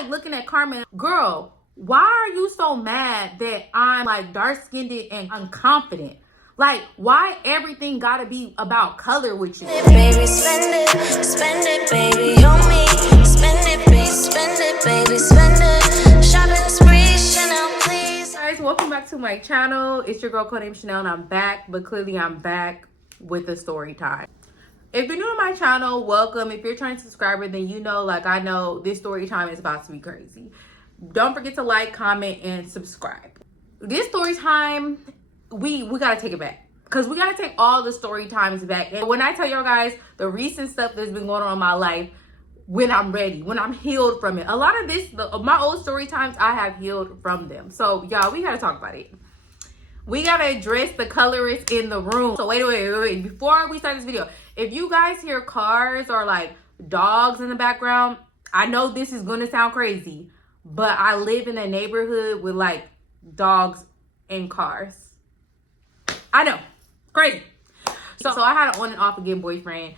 like looking at Carmen, girl, why are you so mad that I'm like dark-skinned and unconfident? Like, why everything gotta be about color with you? Baby, spend it, baby, on me. Spend it, baby, spend it. Shopping spree, Chanel, please. Guys, welcome back to my channel. It's your girl Codenamechanel, and I'm back, but clearly I'm back with a story time. If you're new to my channel, welcome. If you're a trying subscriber, then you know, like I know, this story time is about to be crazy. Don't forget to like, comment, and subscribe. This story time, we gotta take it back. Because we gotta take all the story times back. And when I tell y'all guys the recent stuff that's been going on in my life, when I'm ready, when I'm healed from it. A lot of this, my old story times, I have healed from them. So y'all, we gotta talk about it. We gotta address the colorist in the room. So wait. Before we start this video, if you guys hear cars or like dogs in the background, I know this is gonna sound crazy, but I live in a neighborhood with like dogs and cars. I know, crazy. So I had an on and off again boyfriend.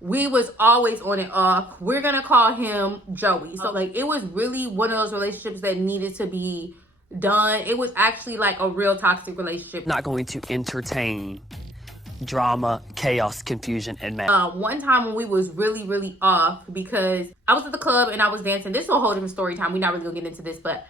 We was always on and off. We're gonna call him Joey. So like, it was really one of those relationships that needed to be done. It was actually like a real toxic relationship. Not going to entertain drama, chaos, confusion, and mess. One time when we was really off, because I was at the club and I was dancing. This is a whole different story time. We're not really gonna get into this, but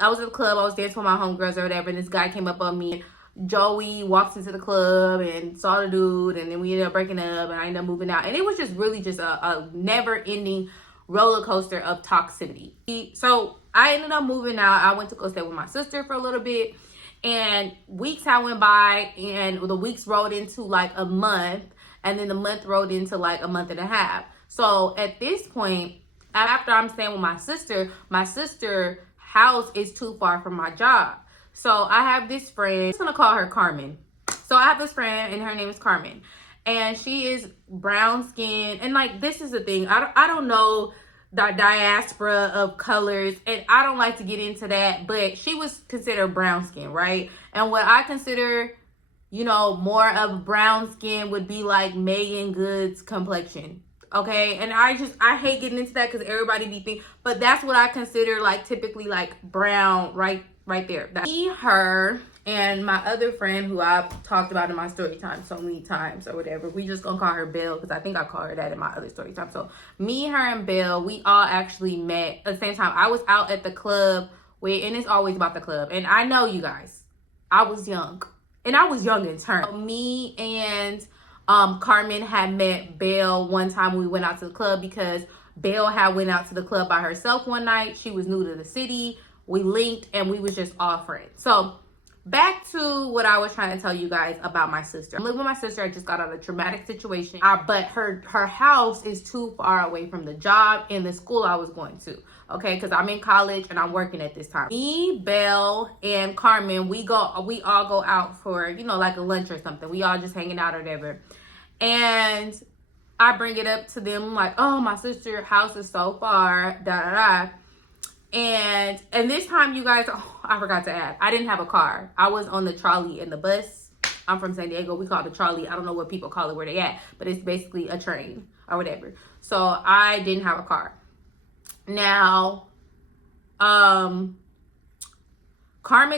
I was at the club. I was dancing with my homegirls or whatever, and this guy came up on me. Joey walks into the club and saw the dude, and then we ended up breaking up, and I ended up moving out. And it was just really just a never-ending roller coaster of toxicity. So I ended up moving out. I went to go stay with my sister for a little bit, and weeks had went by, and the weeks rolled into like a month, and then the month rolled into like a month and a half. So at this point, after I'm staying with my sister house is too far from my job. So I have this friend, I'm just gonna call her Carmen. So I have this friend and her name is Carmen, and she is brown skin. And like, this is the thing, I don't know the diaspora of colors, and I don't like to get into that, but she was considered brown skin, right? And what I consider, you know, more of brown skin would be like Megan Good's complexion. Okay, and I hate getting into that because everybody be thinking, but that's what I consider like typically like brown, right there. Me, her, and my other friend who I've talked about in my story time so many times or whatever. We just gonna call her Belle because I think I call her that in my other story time. So me, her, and Belle, we all actually met at the same time. I was out at the club and it's always about the club. And I know, you guys, I was young, and I was young in turn. So me and Carmen had met Belle one time when we went out to the club, because Belle had went out to the club by herself one night. She was new to the city. We linked and we was just all friends. So back to what I was trying to tell you guys about my sister. I'm living with my sister. I just got out of a traumatic situation, but her house is too far away from the job and the school I was going to. Okay, because I'm in college and I'm working at this time. Me, Belle, and Carmen, we all go out for, you know, like a lunch or something. We all just hanging out or whatever. And I bring it up to them like, oh, my sister's house is so far, And this time, you guys, oh, I forgot to add, I didn't have a car. I was on the trolley and the bus. I'm from San Diego. We call it the trolley. I don't know what people call it where they at, but it's basically a train or whatever. So I didn't have a car. Now, Carmen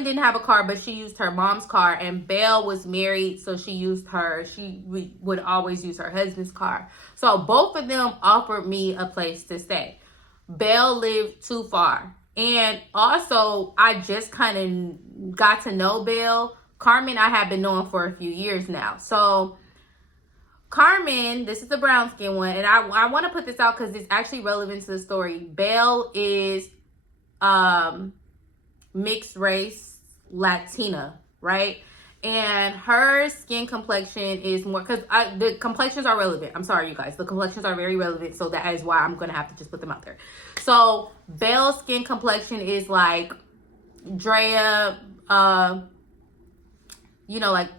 didn't have a car, but she used her mom's car, and Belle was married, so she would always use her husband's car. So both of them offered me a place to stay. Belle lived too far. And also, I just kind of got to know Belle. Carmen, I have been knowing for a few years now. So Carmen, this is the brown skin one, and I want to put this out because it's actually relevant to the story. Belle is mixed race Latina, right? And her skin complexion is more, because the complexions are relevant. I'm sorry, you guys. The complexions are very relevant, so that is why I'm going to have to just put them out there. So Belle's skin complexion is like Drea, you know, like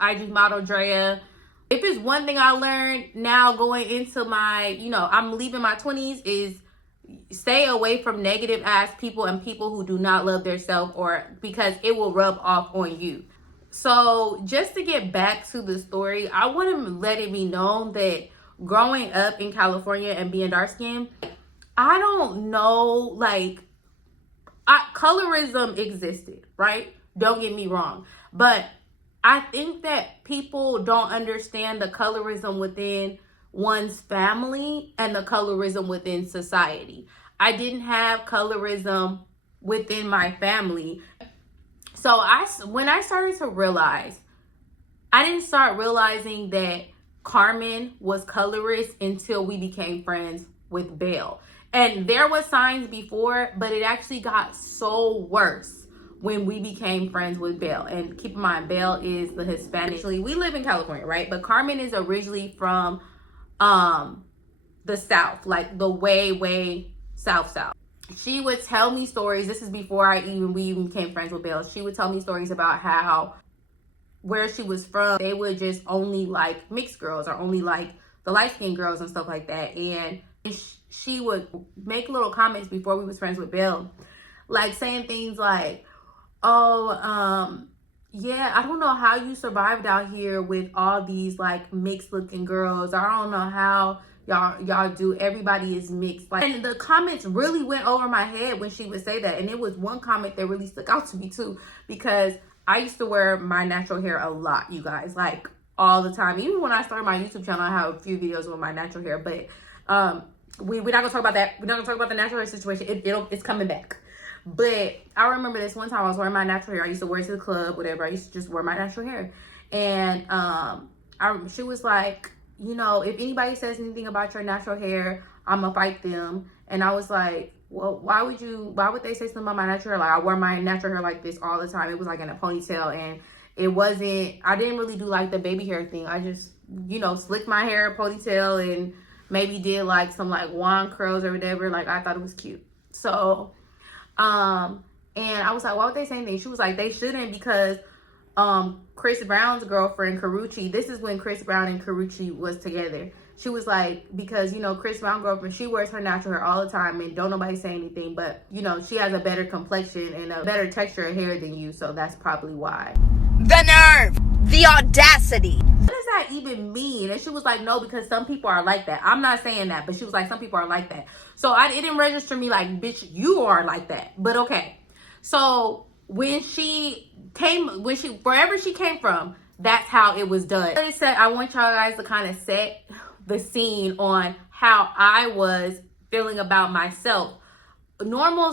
IG model Drea. If it's one thing I learned now going into my, you know, I'm leaving my 20s, is stay away from negative ass people and people who do not love themselves, or because it will rub off on you. So just to get back to the story, I want to let it be known that growing up in California and being dark skinned, I don't know, like, colorism existed, right? Don't get me wrong. But I think that people don't understand the colorism within one's family and the colorism within society. I didn't have colorism within my family. So when I started to realize, I didn't start realizing that Carmen was colorist until we became friends with Belle. And there was signs before, but it actually got so worse when we became friends with Belle. And keep in mind, Belle is the Hispanic. Actually, we live in California, right? But Carmen is originally from the South, like the way South. She would tell me stories. This is before we even became friends with Belle. She would tell me stories about how where she was from, they would just only like mixed girls or only like the light-skinned girls and stuff like that. And she would make little comments before we was friends with Belle, like saying things like, oh, yeah, I don't know how you survived out here with all these like mixed looking girls. I don't know how y'all do. Everybody is mixed. Like, and the comments really went over my head when she would say that. And it was one comment that really stuck out to me too, because I used to wear my natural hair a lot, you guys, like all the time. Even when I started my YouTube channel, I have a few videos with my natural hair, but we're not gonna talk about that. We're not gonna talk about the natural hair situation. It's coming back. But I remember this one time I was wearing my natural hair. I used to wear it to the club, whatever. I used to just wear my natural hair. And she was like, you know, if anybody says anything about your natural hair, I'm gonna fight them. And I was like, well, why would they say something about my natural hair? Like, I wear my natural hair like this all the time. It was like in a ponytail, and I didn't really do like the baby hair thing. I just, you know, slicked my hair, ponytail, and maybe did like some like wand curls or whatever. Like, I thought it was cute. So, and I was like, why would they say anything? She was like, they shouldn't, because Chris Brown's girlfriend, Karrueche, this is when Chris Brown and Karrueche was together. She was like, because, you know, Chris Brown's girlfriend, she wears her natural hair all the time and don't nobody say anything, but, you know, she has a better complexion and a better texture of hair than you, so that's probably why. The nerve, the audacity. What does that even mean? And she was like, no, because some people are like that. I'm not saying that, but she was like, some people are like that. So it didn't register me like, bitch, you are like that. But okay. So wherever she came from, that's how it was done. I want y'all guys to kind of set the scene on how I was feeling about myself. Normal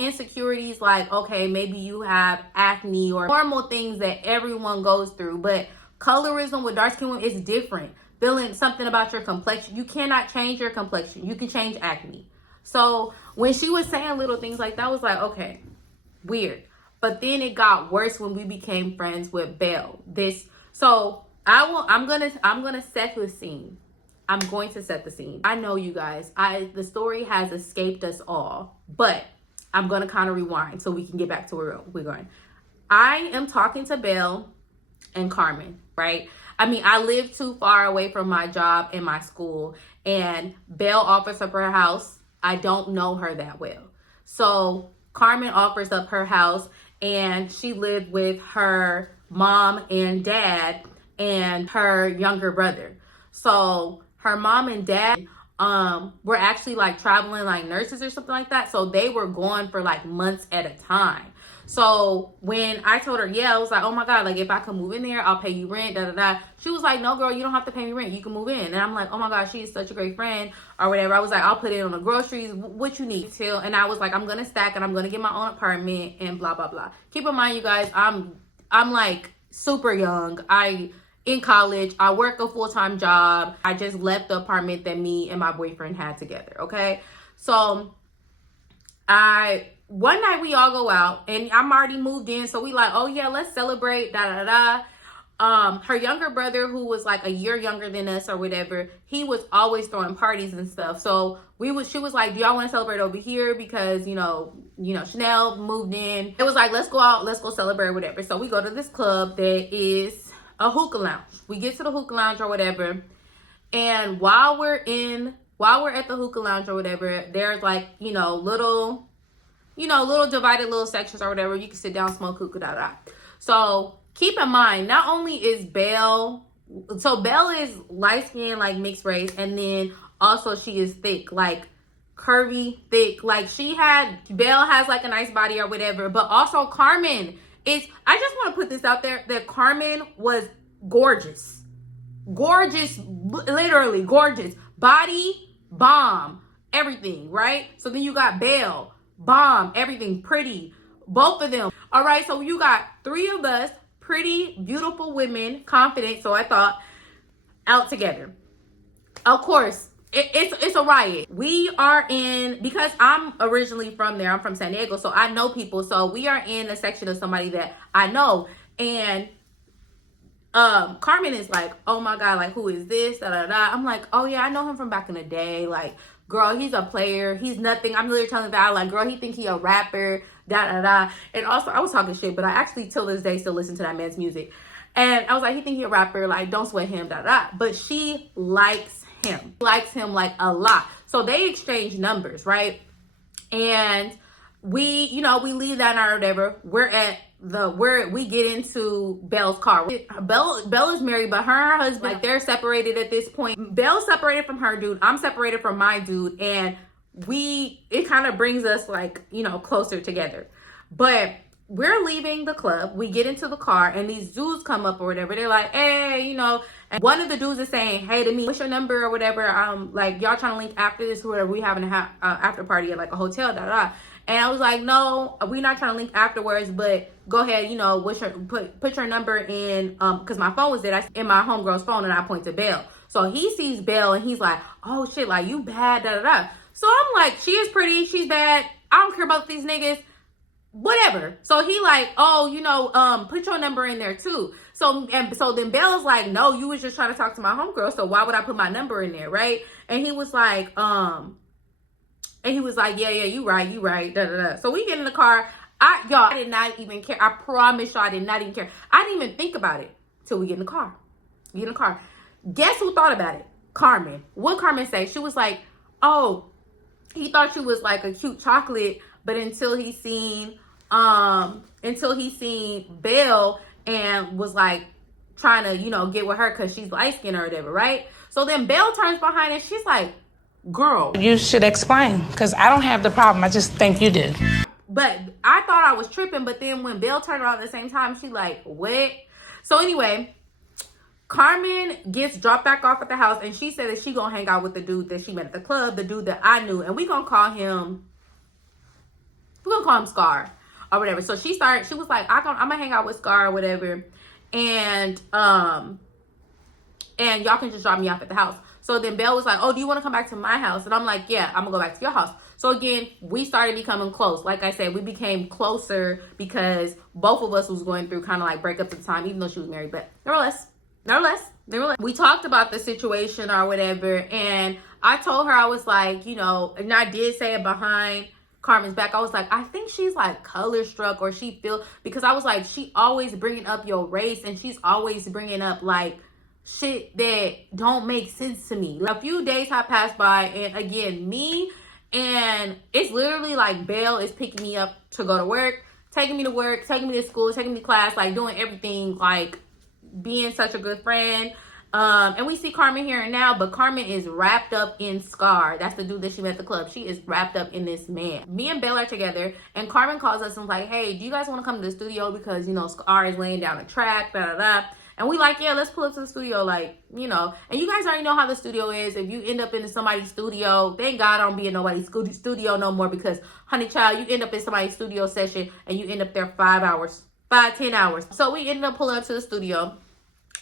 insecurities, like, okay, maybe you have acne or normal things that everyone goes through, but colorism with dark skin women is different. Feeling something about your complexion, you cannot change your complexion. You can change acne. So when she was saying little things like that, I was like, okay, weird. But then it got worse when we became friends with Belle. I'm gonna set the scene. I'm going to set the scene. I know, you guys, the story has escaped us all, but I'm gonna kind of rewind so we can get back to where we're going. I am talking to Belle and Carmen, right? I mean, I live too far away from my job and my school, and Belle offers up her house. I don't know her that well. So Carmen offers up her house, and she lived with her mom and dad and her younger brother. So her mom and dad were actually like traveling like nurses or something like that. So they were gone for like months at a time. So when I told her, yeah, I was like, oh my God, like if I can move in there, I'll pay you rent, da da da. She was like, no girl, you don't have to pay me rent. You can move in. And I'm like, oh my God, she is such a great friend or whatever. I was like, I'll put it on the groceries, what you need till. And I was like, I'm gonna stack and I'm gonna get my own apartment and blah blah blah. Keep in mind, you guys, I'm like super young. In college, I work a full-time job. I just left the apartment that me and my boyfriend had together, okay? So one night we all go out and I'm already moved in. So we like, oh yeah, let's celebrate, da da da. Her younger brother, who was like a year younger than us or whatever, he was always throwing parties and stuff. So she was like, do y'all want to celebrate over here? Because, you know, Chanel moved in. It was like, let's go out, let's go celebrate, whatever. So we go to this club that is a hookah lounge. We get to the hookah lounge or whatever, and while we're at the hookah lounge or whatever, there's like, little divided little sections or whatever. You can sit down, smoke hookah, da da. So keep in mind, not only is Belle is light skinned, like mixed race, and then also she is thick. Like curvy, thick. Like Belle has like a nice body or whatever, but also Carmen is, I just want to put this out there that Carmen was gorgeous. Gorgeous, literally gorgeous. Body, bomb, everything, right? So then you got Belle, bomb, everything, pretty. Both of them. All right, so you got three of us, pretty, beautiful women, confident, so I thought, out together. Of course, it's a riot. We are in, because I'm originally from there, I'm from San Diego, so I know people. So we are in a section of somebody that I know. And Carmen is like, oh my God, like, who is this? Da, da, da. I'm like, oh yeah, I know him from back in the day. Like, girl, he's a player. He's nothing. I'm literally telling that, like, girl, he think he a rapper. Da, da, da. And also, I was talking shit, but I actually, till this day, still listen to that man's music. And I was like, he think he a rapper. Like, don't sweat him, da, da. But she likes him. Likes him, like, a lot. So they exchange numbers, right? And we, you know, we leave that night or whatever. We get into Belle's car. Belle is married, but her and her husband, like, they're separated at this point. Belle's separated from her dude. I'm separated from my dude. And it kind of brings us, like, you know, closer together. But we're leaving the club. We get into the car and these dudes come up or whatever. They're like, hey, you know, and one of the dudes is saying, hey to me, what's your number or whatever? Like, y'all trying to link after this or whatever. We having a after party at like a hotel, da da. And I was like, no, we're not trying to link afterwards, but go ahead, you know, put your number in, because my phone was there. That's in my homegirl's phone, and I point to Belle. So he sees Belle, and he's like, oh shit, like, you bad, da da da. So I'm like, she is pretty, she's bad. I don't care about these niggas, whatever. So he like, oh, you know, put your number in there too. So then Belle's like, no, you was just trying to talk to my homegirl, so why would I put my number in there, right? And he was like, yeah, you right, da da da. So we get in the car. I did not even care. I promise y'all, I did not even care. I didn't even think about it till we get in the car. Guess who thought about it? Carmen. What Carmen say? She was like, oh, he thought she was like a cute chocolate, but until he seen Belle and was like trying to, you know, get with her because she's light skinned or whatever, right? So then Belle turns behind and she's like, girl, you should explain, because I don't have the problem. I just think you did. But I thought I was tripping, but then when Belle turned around at the same time, she like, what? So anyway, Carmen gets dropped back off at the house, and she said that she gonna hang out with the dude that she met at the club, the dude that I knew, and we're gonna call him Scar or whatever. So she was like, I'm gonna hang out with Scar or whatever, and y'all can just drop me off at the house. So then Belle was like, oh, do you want to come back to my house? And I'm like, yeah, I'm gonna go back to your house. So again, we started becoming close. Like I said, we became closer because both of us was going through kind of like breakups at the time, even though she was married. But nevertheless, we talked about the situation or whatever. And I told her, I was like, you know, and I did say it behind Carmen's back. I was like, I think she's like color struck, or she because I was like, she always bringing up your race, and she's always bringing up like shit that don't make sense to me. A few days have passed by, and again, and it's literally like Belle is picking me up to go to work, taking me to school, taking me to class, like doing everything, like being such a good friend. And we see Carmen here and now, but Carmen is wrapped up in Scar. That's the dude that she met at the club. She is wrapped up in this man. Me and Belle are together, and Carmen calls us and was like, hey, do you guys want to come to the studio? Because, you know, Scar is laying down a track, da da da. And we like, yeah, let's pull up to the studio, like, you know. And you guys already know how the studio is. If you end up in somebody's studio, thank God I don't be in nobody's studio no more, because, honey child, you end up in somebody's studio session and you end up there 10 hours. So we ended up pulling up to the studio,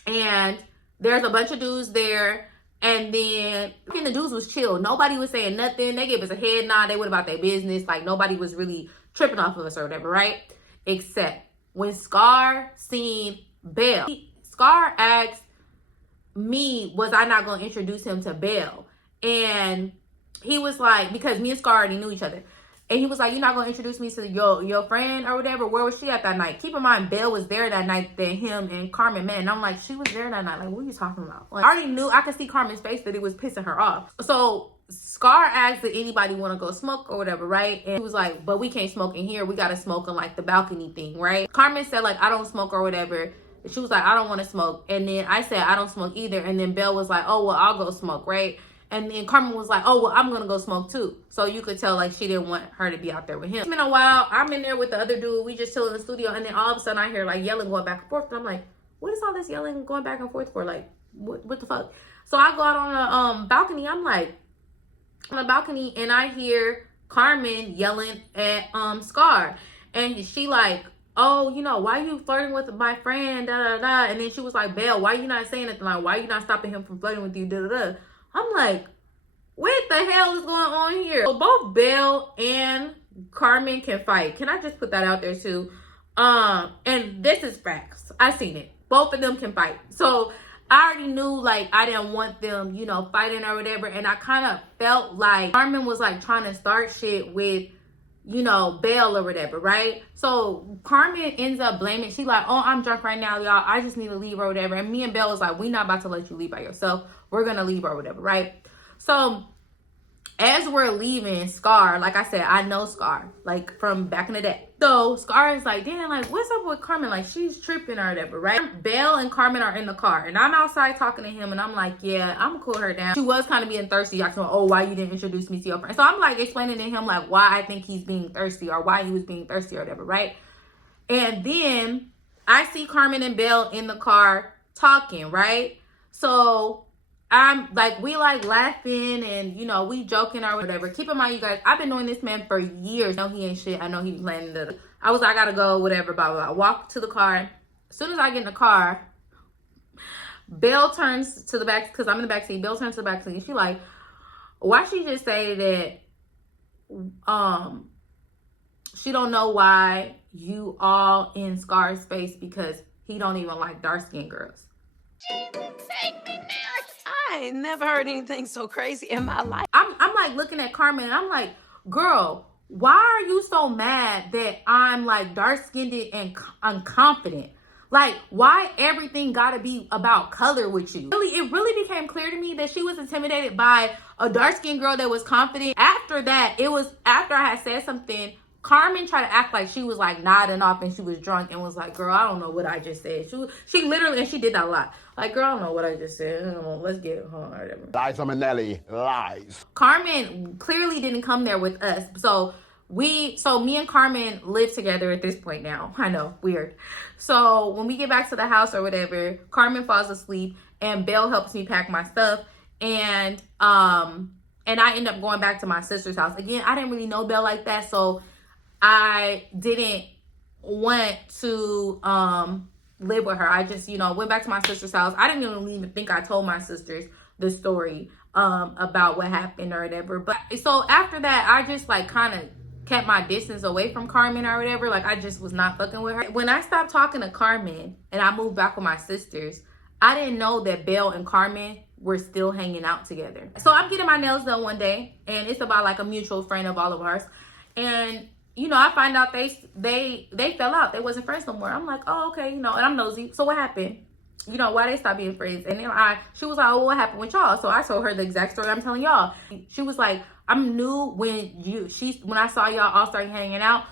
and there's a bunch of dudes there. And then the dudes was chill. Nobody was saying nothing. They gave us a head nod. They went about their business. Like, nobody was really tripping off of us or whatever, right? Except when Scar seen Belle. Scar asked me, was I not going to introduce him to Belle? And he was like, because me and Scar already knew each other. And he was like, you're not going to introduce me to your friend or whatever? Where was she at that night? Keep in mind, Belle was there that night that him and Carmen met. And I'm like, she was there that night. Like, what are you talking about? Like, I already knew. I could see Carmen's face that it was pissing her off. So Scar asked, did anybody want to go smoke or whatever, right? And he was like, but we can't smoke in here. We got to smoke on, like, the balcony thing, right? Carmen said, like, I don't smoke or whatever. She was like, I don't want to smoke. And then I said, I don't smoke either. And then Belle was like, oh, well, I'll go smoke, right? And then Carmen was like, oh, well, I'm going to go smoke too. So you could tell like she didn't want her to be out there with him. It's been a while. I'm in there with the other dude. We just chill in the studio. And then all of a sudden I hear like yelling going back and forth. And I'm like, what is all this yelling going back and forth for? Like, what the fuck? So I go out on the balcony. I'm like, on the balcony, and I hear Carmen yelling at Scar. And she like, oh, you know, why you flirting with my friend, da da da. And then she was like, Belle, why you not saying anything? Like, why you not stopping him from flirting with you, da da da. I'm like, what the hell is going on here? So both Belle and Carmen can fight. Can I just put that out there too? And this is facts. I seen it. Both of them can fight. So I already knew like I didn't want them, you know, fighting or whatever. And I kind of felt like Carmen was like trying to start shit with, you know, Belle or whatever, right? So Carmen ends up blaming. She like, oh, I'm drunk right now, y'all. I just need to leave or whatever. And me and Belle was like, we not about to let you leave by yourself. We're gonna leave or whatever, right? So as we're leaving, Scar, like I said, I know Scar, like from back in the day. So Scar is like, damn, like, what's up with Carmen? Like, she's tripping or whatever, right? Belle and Carmen are in the car, and I'm outside talking to him, and I'm like, yeah, I'm gonna cool her down. She was kind of being thirsty. I told her, oh, why you didn't introduce me to your friend? So I'm like explaining to him, like, why I think he's being thirsty or why he was being thirsty or whatever, right? And then I see Carmen and Belle in the car talking, right? So I'm like, we like laughing and, you know, we joking or whatever. Keep in mind, you guys, I've been knowing this man for years. I know he ain't shit. I know he be planning to. I was like, I gotta go, whatever, blah, blah, blah. I walk to the car. As soon as I get in the car, Belle turns to the back, because I'm in the back seat. Belle turns to the back seat. And she like, why she just say that she don't know why you all in Scar's face because he don't even like dark-skinned girls. I ain't never heard anything so crazy in my life. I'm like looking at Carmen and I'm like, girl, why are you so mad that I'm like dark-skinned and unconfident? Like, why everything gotta be about color with you? Really, it really became clear to me that she was intimidated by a dark-skinned girl that was confident. After that, it was after I had said something, Carmen tried to act like she was like nodding off and she was drunk and was like, girl, I don't know what I just said. She literally, and she did that a lot. Like, girl, I don't know what I just said. Let's get it home or whatever. Askchanelyt, lies. Carmen clearly didn't come there with us. So me and Carmen live together at this point now. I know, weird. So when we get back to the house or whatever, Carmen falls asleep and Belle helps me pack my stuff. And I end up going back to my sister's house. Again, I didn't really know Belle like that. So I didn't want to live with her. I just, you know, went back to my sister's house. I didn't even think I told my sisters the story about what happened or whatever. But so after that, I just like kind of kept my distance away from Carmen or whatever. Like, I just was not fucking with her. When I stopped talking to Carmen and I moved back with my sisters, I didn't know that Belle and Carmen were still hanging out together. So I'm getting my nails done one day, and it's about like a mutual friend of all of ours. And you know, I find out they fell out. They wasn't friends no more. I'm like, oh, okay, you know, and I'm nosy. So what happened? You know, why they stopped being friends? And then she was like, oh, what happened with y'all? So I told her the exact story I'm telling y'all. She was like, I knew when I saw y'all all starting hanging out,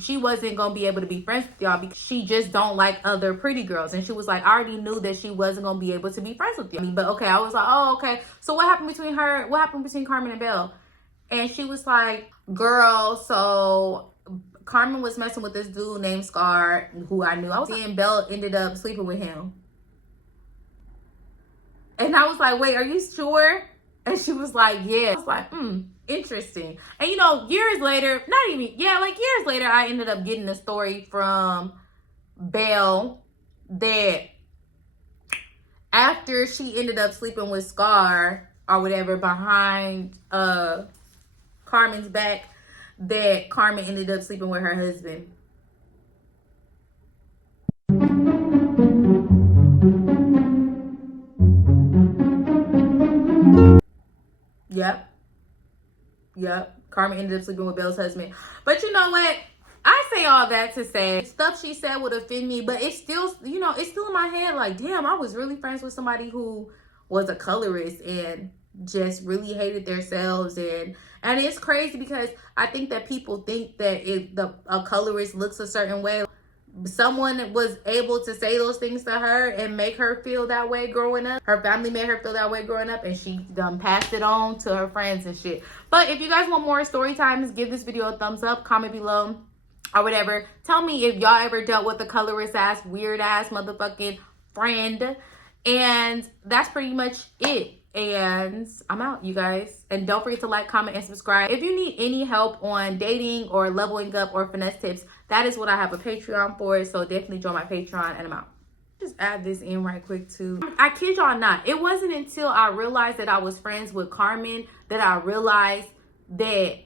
she wasn't gonna be able to be friends with y'all because she just don't like other pretty girls. And she was like, I already knew that she wasn't gonna be able to be friends with you. But okay, I was like, oh, okay. So what happened between Carmen and Belle? And she was like, girl, so Carmen was messing with this dude named Scar, who I knew. I was seeing Belle ended up sleeping with him. And I was like, wait, are you sure? And she was like, yeah. I was like, interesting. And you know, years later, years later, I ended up getting a story from Belle that after she ended up sleeping with Scar or whatever behind Carmen's back, that Carmen ended up sleeping with her husband. Yep. Carmen ended up sleeping with Belle's husband. But you know what? I say all that to say stuff she said would offend me, but it's still, you know, it's still in my head like, damn, I was really friends with somebody who was a colorist and just really hated themselves. And it's crazy because I think that people think that a colorist looks a certain way. someone was able to say those things to her and make her feel that way growing up. Her family made her feel that way growing up, and she passed it on to her friends and shit. But if you guys want more story times, give this video a thumbs up, comment below, or whatever. Tell me if y'all ever dealt with a colorist ass, weird ass motherfucking friend. And that's pretty much it. And I'm out, you guys. And don't forget to like, comment, and subscribe. If you need any help on dating or leveling up or finesse tips, that is what I have a Patreon for. So definitely join my Patreon, and I'm out. Just add this in right quick too. I kid y'all not. It wasn't until I realized that I was friends with Carmen that I realized that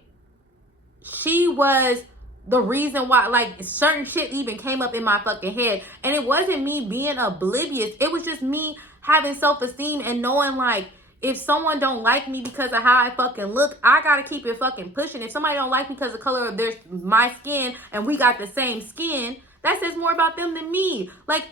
she was the reason why, like, certain shit even came up in my fucking head. And it wasn't me being oblivious. It was just me having self-esteem and knowing, like, if someone don't like me because of how I fucking look, I gotta keep it fucking pushing. If somebody don't like me because of the color of my skin and we got the same skin, that says more about them than me. Like,